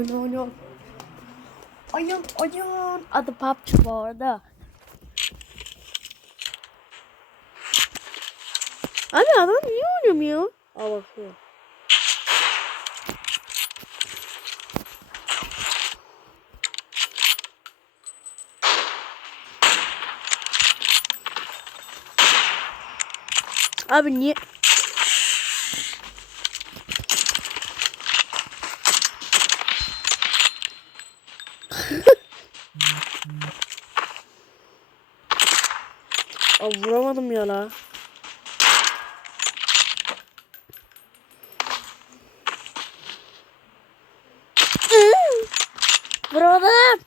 Oyun oynuyor. Oyun oyun. Adı PUBG bu arada. Abi adam niye oynamıyor? Aa bakıyor. Abi niye? Vuramadım ya la. Vuramadım.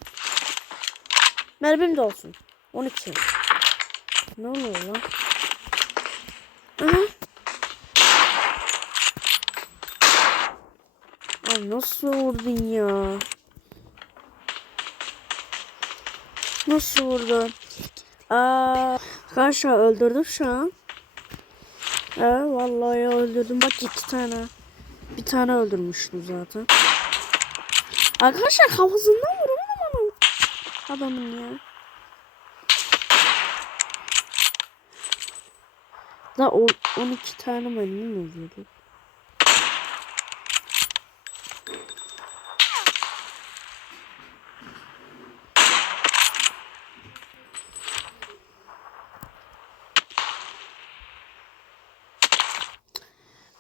Mermim de olsun. 12. Ne oluyor lan? Aha. Ay nasıl vurdun ya? Nasıl vurdun? Aa, arkadaşlar öldürdüm şu an. Evet vallahi öldürdüm. Bak iki tane. Bir tane öldürmüştüm zaten. Arkadaşlar kafasından vuramadım onu. Adamın ya. Da o 12 tane mi oluyordu?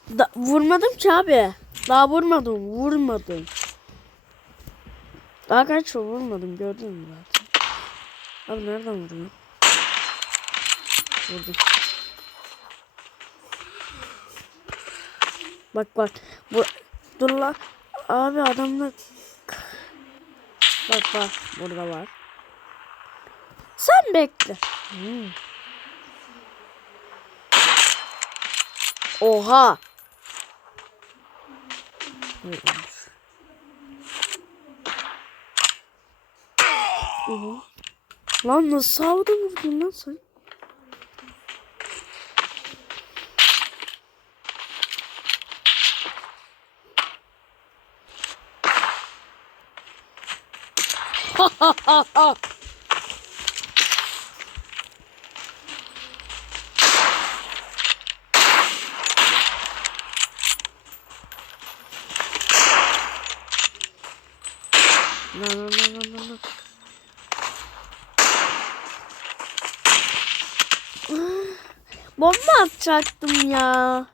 Da, vurmadım ki abi. Daha vurmadım. Vurmadım. Daha kaç vurmadım gördün mü zaten. Abi nereden vuruyor? Vurdum. Bak bak. Bu, dur la. Abi adamlar. Bak bak. Burada var. Sen bekle. Hmm. Oha. Öyleymiş. Oha. Lan nasıl havada vurdun lan sen? La la la la la la. Bomba atacaktım ya.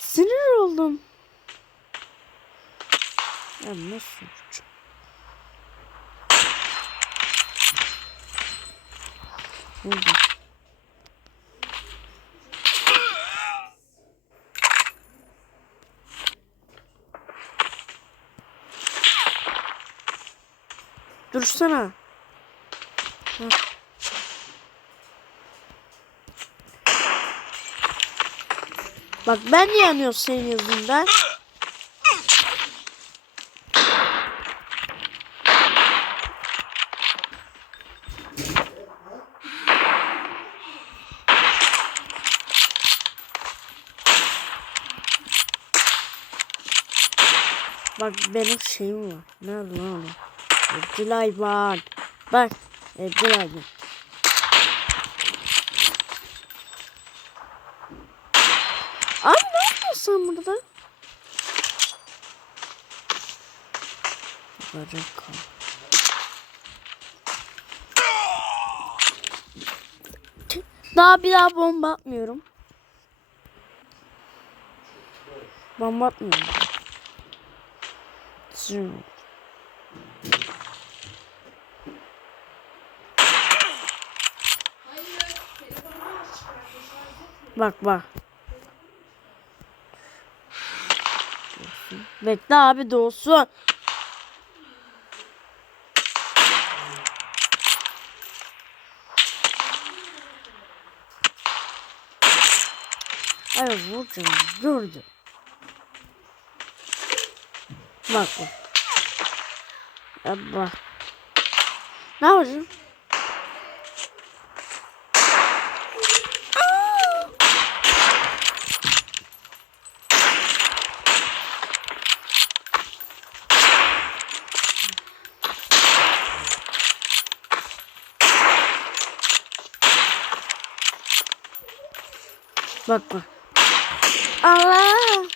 Sinir oldum. Ya nasıl vuracağım? Vurdum. Dursana. Heh. Bak ben yanıyorum senin yüzünden. Bak benim şeyim var. Nerede lan o? Evcil hayvan. Bak evcil hayvan. Abi ne yapıyorsun sen burada? Bacak kal. Daha bir daha bomba atmıyorum. Bomba atmıyorum. Zırh. Bak bak. Bekle abi doğsun. Evet vuracağım. Durdu. Bak. Ya bak. Ne yapacağım? Bak bak. Allah.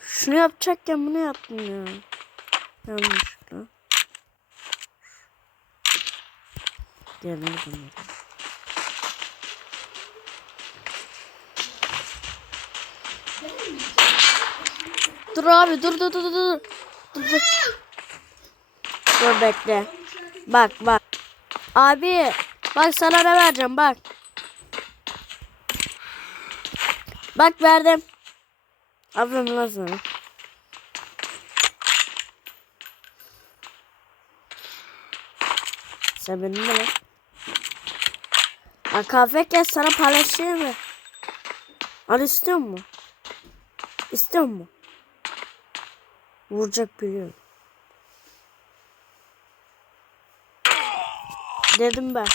Şunu yapacakken bunu yaptım ya. Yanlışlıkla. Diğerleri bunları. Dur abi dur dur dur dur dur. Dur dur. Dur bekle. Bak bak. Abi bak sana ne vereceğim bak. Bak verdim. Aferin lan sana. Sen benimle lan. Ha kahve gel sana paylaşayım mı? Al istiyor mu? İstiyor mu? Vuracak biliyorum. Dedim ben.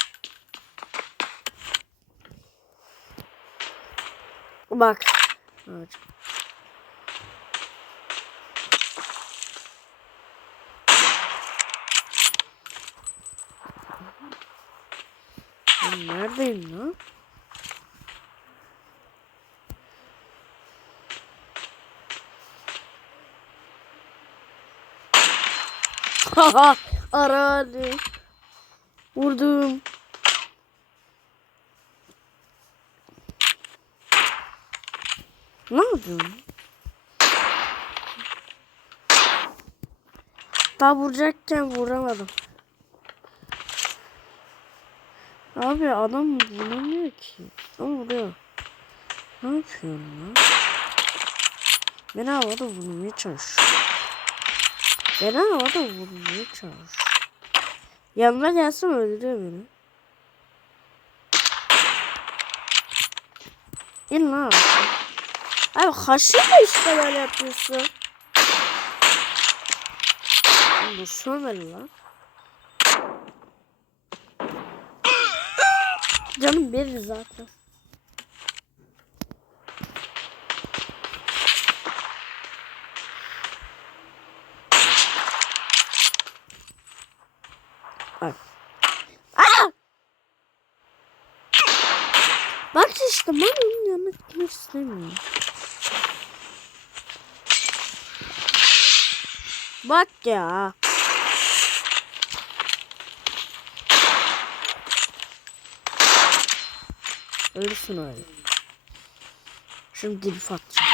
Bak. Evet. Ben neredeyim lan? Haha aradı. Vurdum. Ne yapıyorsun? Daha vuracakken vuramadım. Abi adam vuramıyor ki. Ama vuruyor. Ne yapıyorsun lan? Beni havada vurmaya çalışıyor. Beni havada vurmaya çalışıyor. Yanına gelsem öldürüyor beni. İn lan. Abi haşıyla işte böyle yapıyorsun. Dursana beni lan. Canım bir zaten. Bak. Aa! Bak işte ben onun yanına gitmek istemiyorum. Bak ya. Ölürsün öyle. Şimdi dilif atacağım.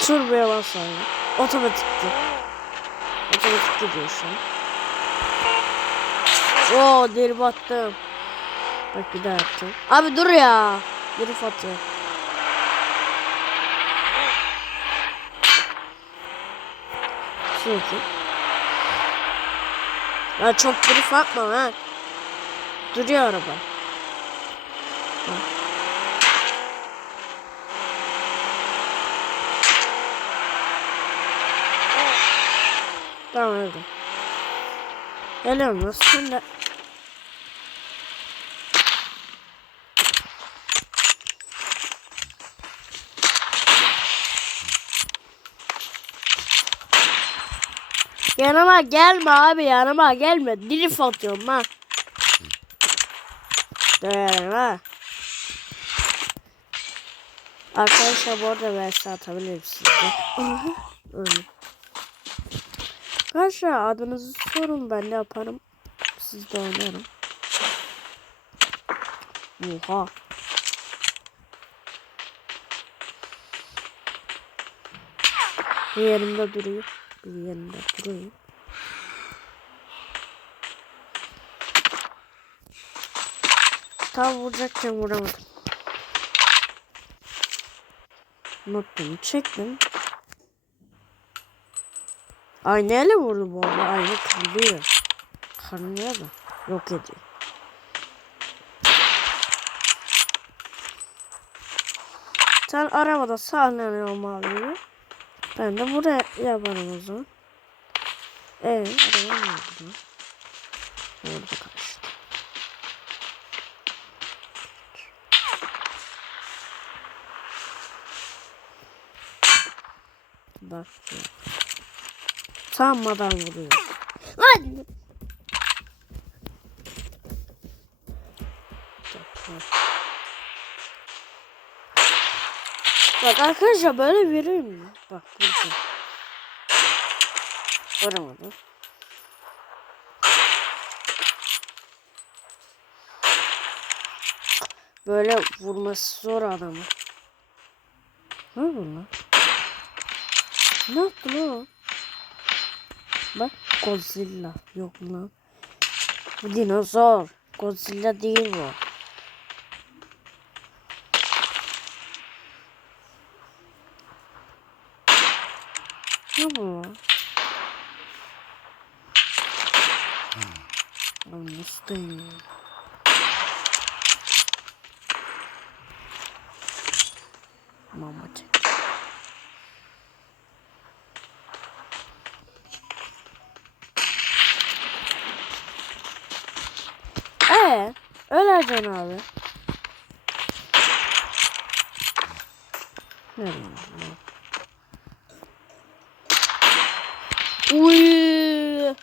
Turboya bas abi. Otomatikti. Otomatik gidiyor şu an. Oo deri battım. Bak bir daha yapacağım. Abi dur ya. Drift atıyor. Sürekli. Ya çok drift atma ha. Duruyor araba. Tamam öldü. Geliyorum nasıl da. Yanıma gelme abi yanıma gelme. Drift atıyorum ha. Dönerim ha. Arkadaşlar bu arada versi atabilirim size. Arkadaşlar adınızı sorun ben de yaparım. Siz de oynarım. Oha. Yerimde duruyor. Bir yerimde duruyor. Tam vuracakken vuramadım. Notumu çektim. Aynayla vurdu bu arada. Ayna kırılıyor. Kırılıyor da. Yok ediyor. Sen arabada sağlanıyor maviyi. Ben de buraya yaparım o zaman. Ee, araba ne oldu? Orada kaçtı. Bak. Sanmadan vuruyor. Lan. Bak arkadaşlar böyle vereyim mi? Bak burada. Vuramadım. Böyle vurması zor adamı. Ne oldu lan? Ne yaptı lan? Bak Godzilla yok lan. Bu dinozor. Godzilla değil bu. Çalışıyor mu? Hmm. Lan nasıl değmiyor? Mama çek. Ee, öleceksin abi. Nereye? Uy.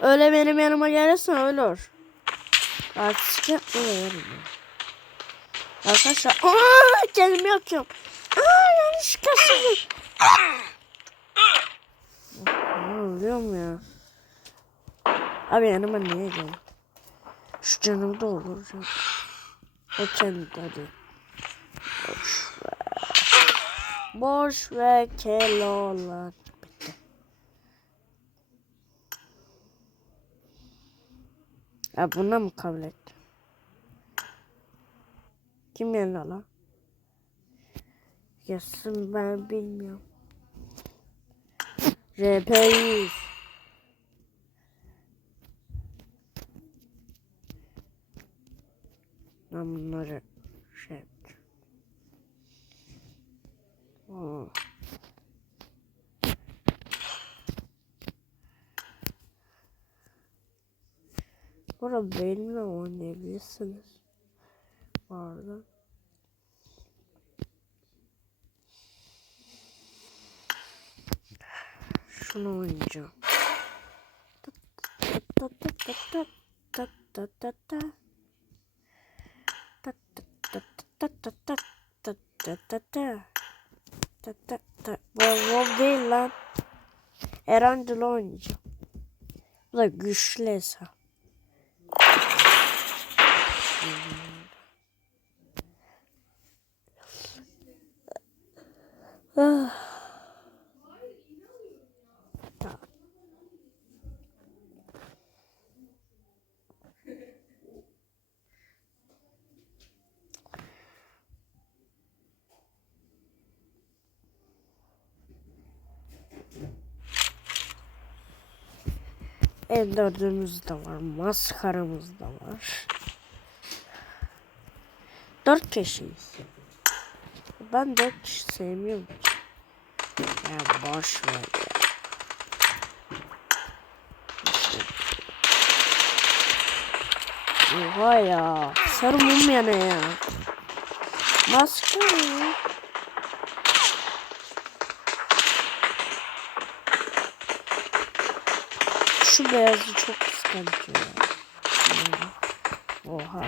Öyle benim yanıma gelirsen ölür. Artık yapma yerim. Arkadaşlar aa, kendimi yapacağım. Aa, yanlış kaçırdım. Ölüyorum ya. Abi yanıma niye gel? Şu canım da olur. O kendi hadi. Boş ver. Boş ver. Ya buna mı kabul ettim? Kim yendi lan? Yazsın ben bilmiyorum. RP100 Ben bunları şey yapacağım. Bu arada benimle oynayabilirsiniz. Bu arada. Şunu oynayacağım. Bu Rob değil lan. Erangel oynayacağım. Bu da güçlü hesap. Ah. Tamam. M4'ümüz de var. Maskaramız da var. Dört kişiyiz. Ben dört kişi sevmiyorum. Ya boş ver ya. Oha ya. Sarı mum yana ya. Maskara. Şu beyazı çok kıskanç ya. Oha.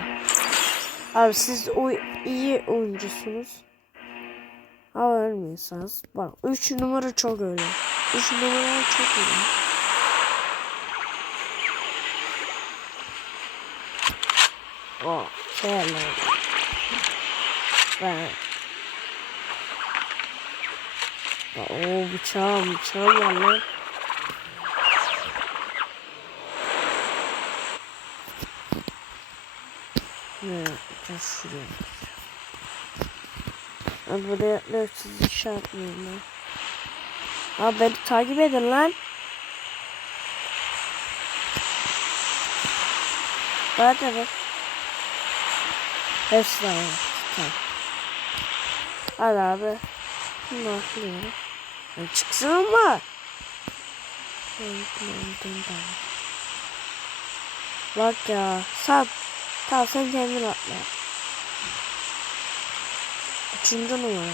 Abi siz o iyi oyuncusunuz. Ama ölmüyorsanız. Bak 3 numara çok öyle. 3 numara çok öyle. O şeyler. Ben. O bıçağım bıçağım var lan. Ne yapacağız şuraya? Ben buraya ne sizi. Abi beni takip edin lan. Bana da bak. Hepsi var. Tamam. Hadi abi. Bunu atlıyorum. Ben çıksın ama. Bak ya. Sat. Tamam sen kendin atla. Üçüncü numara.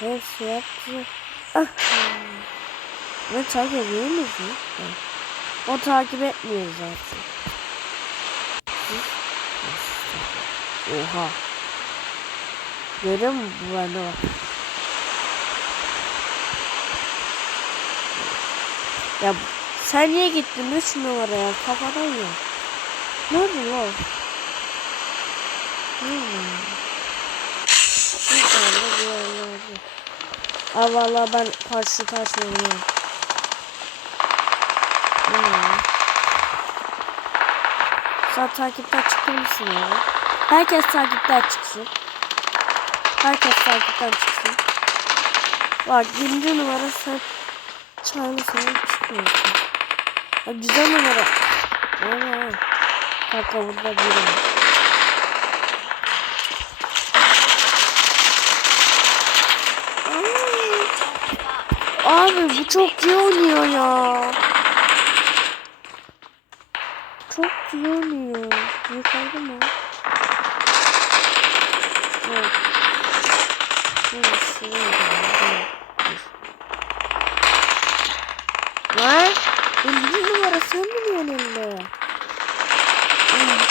Hepsi yaptı. Ah. Ne takip ediyor musun? O takip etmiyor zaten. Oha. Görüyor musun bu bende bak. Ya sen niye gittin 3 numaraya kafadan ya. Nerede lan? Hmm. Yukarıda bir yerlerde. Aa valla ben karşı taş oynuyorum. Hmm. Sen takipten çıkır mısın abi? Herkes takipten çıksın. Herkes takipten çıksın. Bak birinci numara sen çaylı sana çıkmıyorsun. Ya güzel numara. Ama Kanka burada biri var. Aa. Abi bu çok iyi oynuyor ya. Çok iyi oynuyor. Yukarıda mı? Evet. Evet, şuraya gidelim. Lan! Birinci numara sen mi? Oğlum bu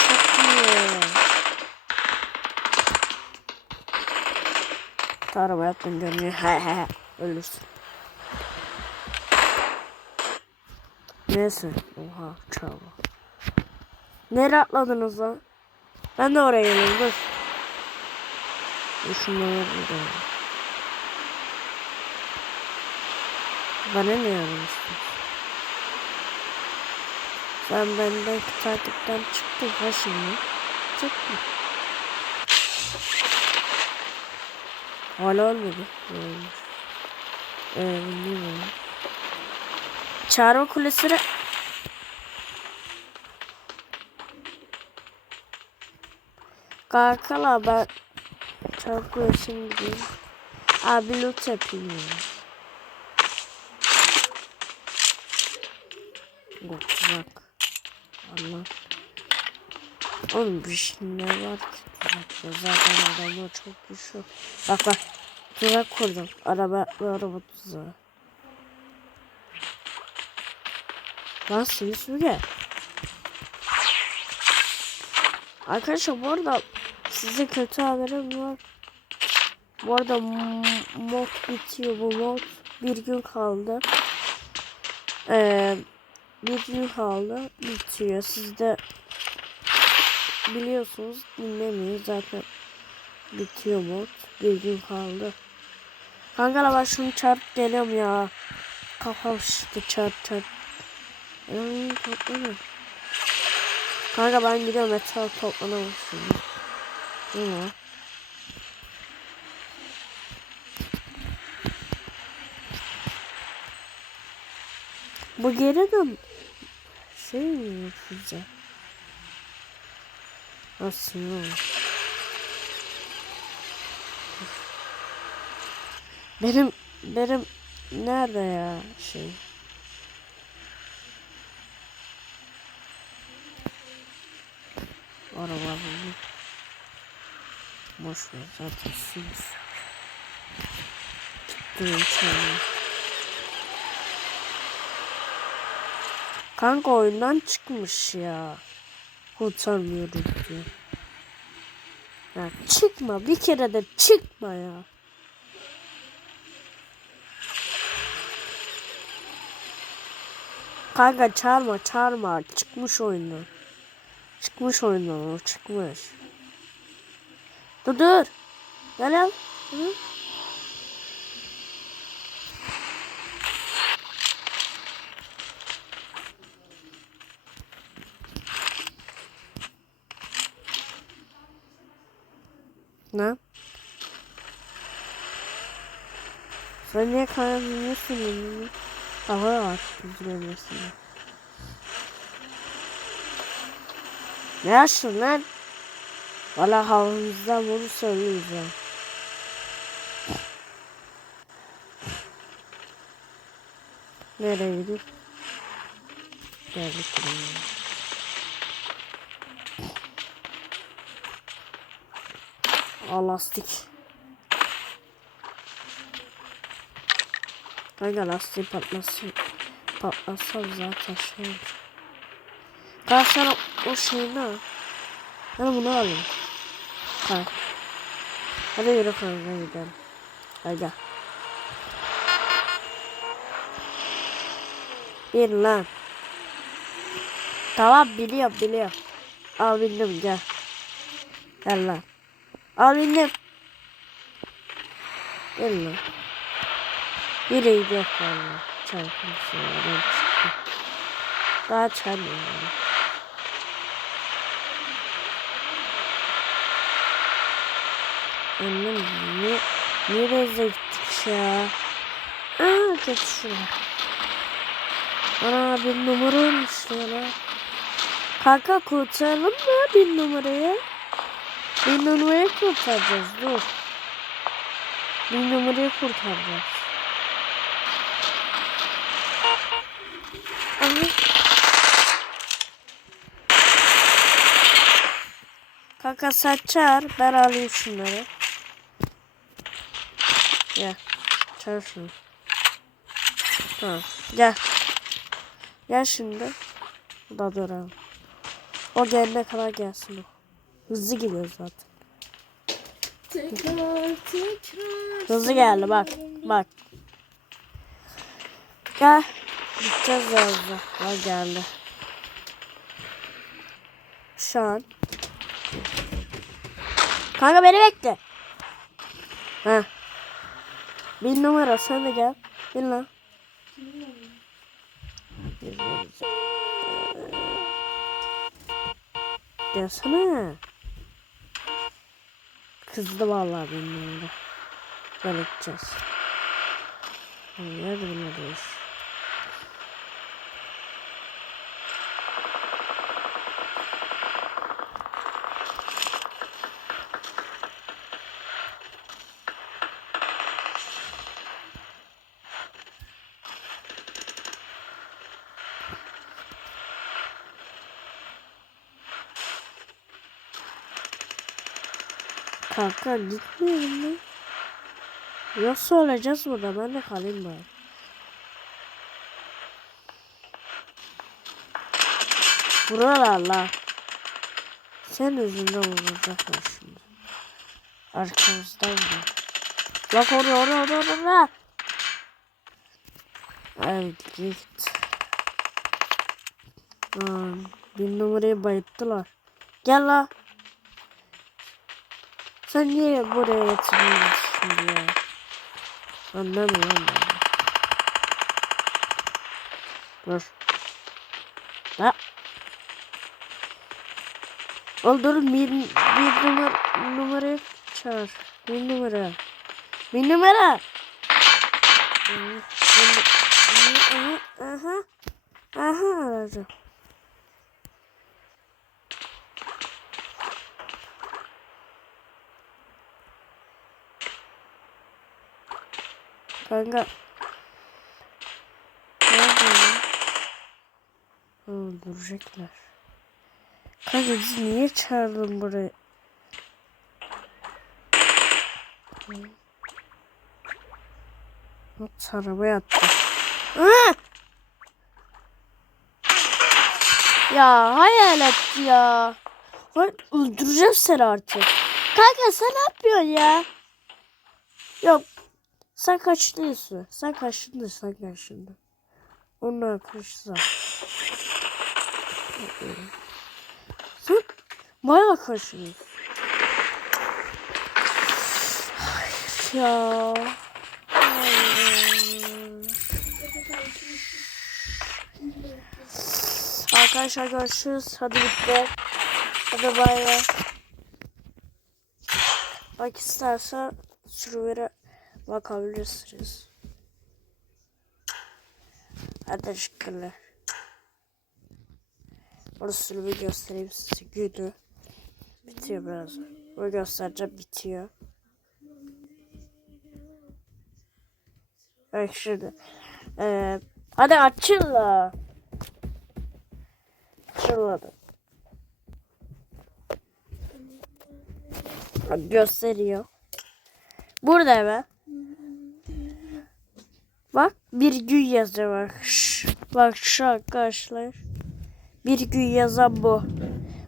çok iyi. Tarama yaptım görünüyor. He he he. Ölürsün. Neyse. Oha çaba. Nereye atladınız lan? Ben de oraya geliyorum dur. Şunları burada. Bana ne yarmışsın? Sen benden takipten çıktın ha şimdi. Çıktın. Hala olmadı. Olmuş. Ee, niye böyle? Çağrı kulesine Kalkala ben Çağrı kulesine gideyim. Abi loot yapayım ya. Bak. Allah. Oğlum bir şey ne var ki tuzakta? Zaten adamlar çok güçlü. Bak bak. Tuzak kurdum. Araba araba tuzağı. Lan seni süre. Arkadaşlar bu arada size kötü haberim var. Bu arada mod bitiyor bu mod. Bir gün kaldı. Eee bir gün kaldı bitiyor. Siz de biliyorsunuz dinlemiyor zaten bitiyor mod. Bir gün kaldı. Kanka ben şunu çarp geliyorum ya. Kafam şişti çarp çarp. Ee, toplama. Kanka ben gidiyorum etraf toplanamaz şimdi. Ne var? Bu geri dön. Şey mi yapacağız? Nasıl ya? Benim benim nerede ya şey? Araba. Boş ver zaten çağırıyor. Kanka oyundan çıkmış ya. Kurtarmıyorum diyor. Ya çıkma bir kere de çıkma ya. Kanka çağırma çağırma çıkmış oyundan. Çıkmış oyundan o çıkmış. Dur dur. Gel al. Hı? Ne? Sen niye kaybediyorsun? Hava var üzülmesine. Ne yaşın lan? Valla havamızdan bunu söyleyeceğim. Nereye gidip? Geldik buraya. Lastik. Kanka lastiği patlasın. Patlasam zaten şey. Kanka sen o şeyini al. Ben bunu alayım. Kanka. Hadi yürü kanka gidelim. Hadi. Bir lan. Tamam biliyorum biliyorum. Al bindim gel. Gel lan. Al bindim. Gel lan. Yürüyecek valla. Çarpmışsın oradan çıktı. Daha çarpmıyor. Annem ne? Nereye gittik ya? Aa geç şuraya. Ana bir numara olmuş ya. Kanka kurtaralım mı bir numarayı? Bir numarayı kurtaracağız dur. Bir numarayı kurtaracağız. Kanka sen çağır ben alayım şunları. Gel. Şunu. Tamam. Gel. Gel şimdi. Da duralım. O gelene kadar gelsin o. Hızlı gidiyor zaten. Tekrar tekrar. Hızlı geldi bak. Bak. Gel. Gideceğiz ya hızlı. Ha geldi. Şu an. Kanka beni bekle. Ha. Bir numara sen de gel. Bin lan. Gelsene. Kızdı vallahi benim orada. Böyle gideceğiz. Nerede bunlar iş? Kanka gitmeyelim mi? Yoksa olacağız burada. Ben de kalayım bari. Buralarla. Sen yüzünden vuracaklar şimdi. Arkamızdan da. Bak orada orada orada orada. Ay git. Aa, bir numarayı bayıttılar. Gel la. Sen niye buraya şimdi ya? Anlamıyorum ben. Dur. Ha. Olur bir, bir numara numarayı çağır. Bir numara. Bir numara. Hı, bir- Aha, aha. Aha Kanka. Nerede ya? Öldürecekler. Kanka biz niye çağırdın buraya? Not arabaya attı. Aa! Ya hayalet ya. Ben öldüreceğim seni artık. Kanka sen ne yapıyorsun ya? Yok. Sen kaçtıysa. Sen kaçtın sen kaçtın. Onlar kaçtı. Sen bayağı kaçtın. Hayır ya. Arkadaşlar görüşürüz. Hadi bitti. Hadi bay bay. Bak istersen sürüvere bakabilirsiniz. Teşekkürler. Orası sürümü göstereyim size. Günü. Bitiyor biraz. Bunu göstereceğim bitiyor. Bak şimdi. Ee, hadi açın la. Açılmadı. Gösteriyor. Burada hemen. Bak. Bir gün yazıyor bak. Şş, bak şu arkadaşlar. Bir gün yazan bu.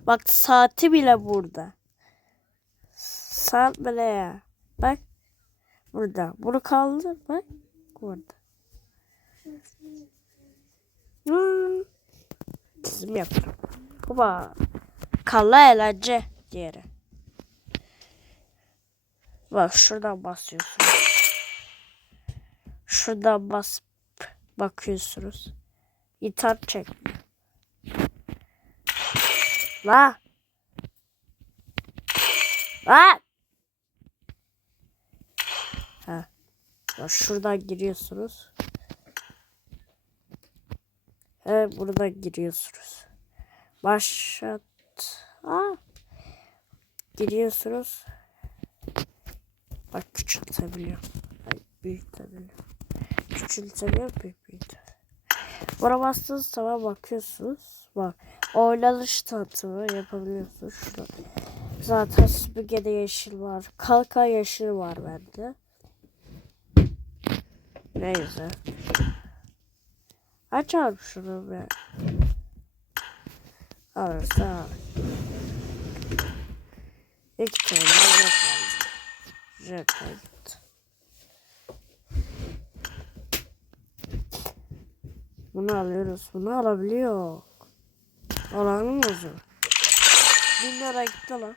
Bak saati bile burada. Saat bile ya. Bak. Burada. Bunu kaldı. Bak. Burada. Hmm. Çizim yapıyorum. Baba. Kalla eğlence diğeri. Bak şuradan basıyorsun. Şuradan basıp bakıyorsunuz. İthal çekmiyor. La. La. Ha. Ya şuradan giriyorsunuz. Evet buradan giriyorsunuz. Başlat. Aa. Giriyorsunuz. Bak küçültebiliyor. Ay, büyütebiliyor. Küçültebiliyor, büyük büyütebiliyor. Buna bastığınız zaman bakıyorsunuz. Bak oynanış tanıtımı yapabiliyorsunuz. Şurada. Zaten süpürgede yeşil var. Kalkan yeşil var bende. Neyse. Açalım şunu be. Alırsa. İki tane yok bende. Bunu alıyoruz. Bunu alabiliyor. Alanın zor? Bin lira gitti lan.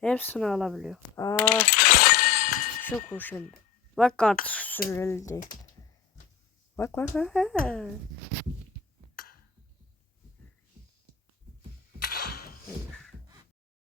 Hepsini alabiliyor. Aa, çok hoş oldu. Bak artık süreli değil. Bak bak. bak.